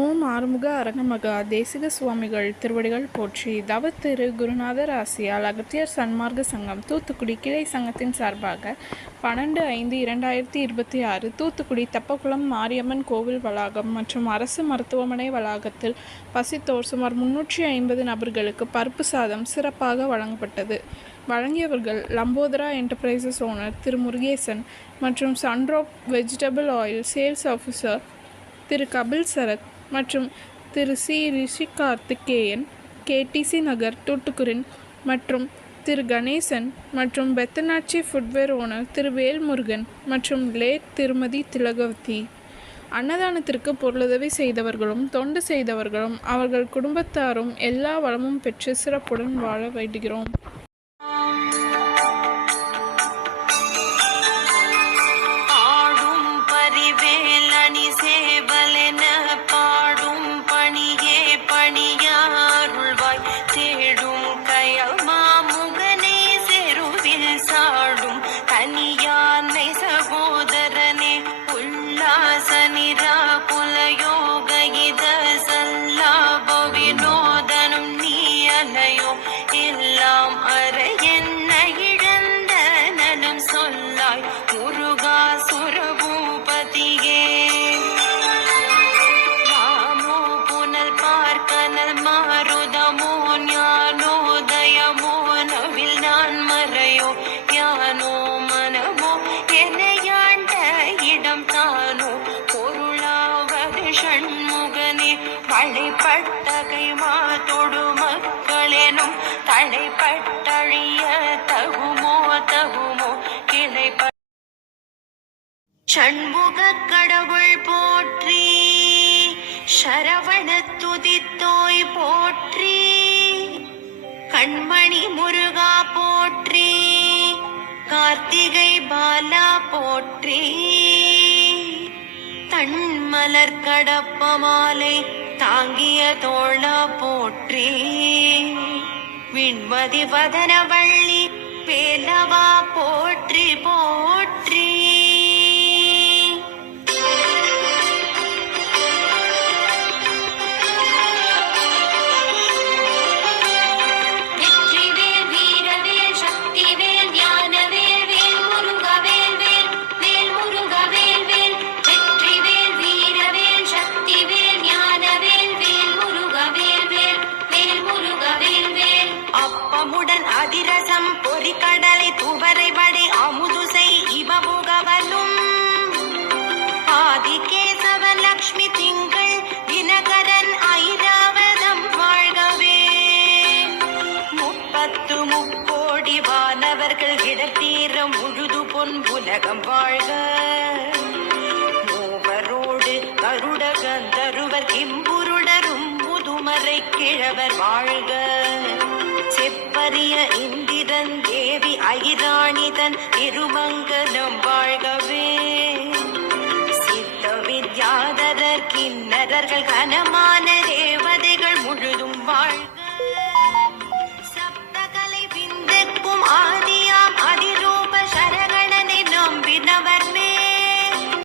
ஓம் ஆறுமுக அரங்கமகா தேசிக சுவாமிகள் திருவடிகள் போற்றி. தவத்திரு குருநாதர் ஆசியால் அகத்தியர் சன்மார்க்க சங்கம் தூத்துக்குடி கிளை சங்கத்தின் சார்பாக 12/5/2026 தூத்துக்குடி தெப்பக்குளம் மாரியம்மன் கோவில் வளாகம் மற்றும் அரசு மருத்துவமனை வளாகத்தில் பசித்தோர் சுமார் 350 நபர்களுக்கு பருப்பு சாதம் சிறப்பாக வழங்கப்பட்டது. வழங்கியவர்கள் லம்போதரா என்டர்பிரைசஸ் ஓனர் திரு முருகேசன் மற்றும் Sundrop vegetable oil sales officer திரு கபில் சரத் மற்றும் திரு சி ரிஷிகார்த்திகேயன், கேடிசி நகர் தூத்துக்குடி மற்றும் திரு கணேசன் மற்றும் பெத்தனாச்சி ஃபுட்வேர் ஓனர் திரு வேல்முருகன் மற்றும் லேக் திருமதி திலகவதி. அன்னதானத்திற்கு பொருளுதவி செய்தவர்களும் தொண்டு செய்தவர்களும் அவர்கள் குடும்பத்தாரும் எல்லா வளமும் பெற்று சிறப்புடன் வாழ வேண்டுகிறோம். தடைப்பட்ட கைமாத்தொடு மக்களெனும் தடைப்பட்டழிய தகுமோ கிளைப்ப சண்முக கடவுள் போற்றி, சரவண துதித்தோய் போற்றி, கண்மணி முருகா போற்றி, கார்த்திகை பாலா போற்றி, தன்மலர் கடப்பமாலை தாங்கிய தோழ போற்றி, விண்மதி வதனவள்ளி வேலவா போற்றி போற்றி. அதிரசம் பொறிக்கடலை துவரை வடை அமுதுசை இவமுகவனும் ஆதிகேசவன் லக்ஷ்மி திங்கள் தினகரன் ஐராவதம் வாழ்கவே. 30 வானவர்கள் இடத்தீரம் முழுது பொன் உலகம் வாழ்க. மூவரோடு கருட கந்தருவர் கிம்புருடரும் முதுமறை கிழவர் வாழ்க. செப்பரிய இந்திரன் தேவி ஐராணிதன் திருமங்கலம் வாழ்க.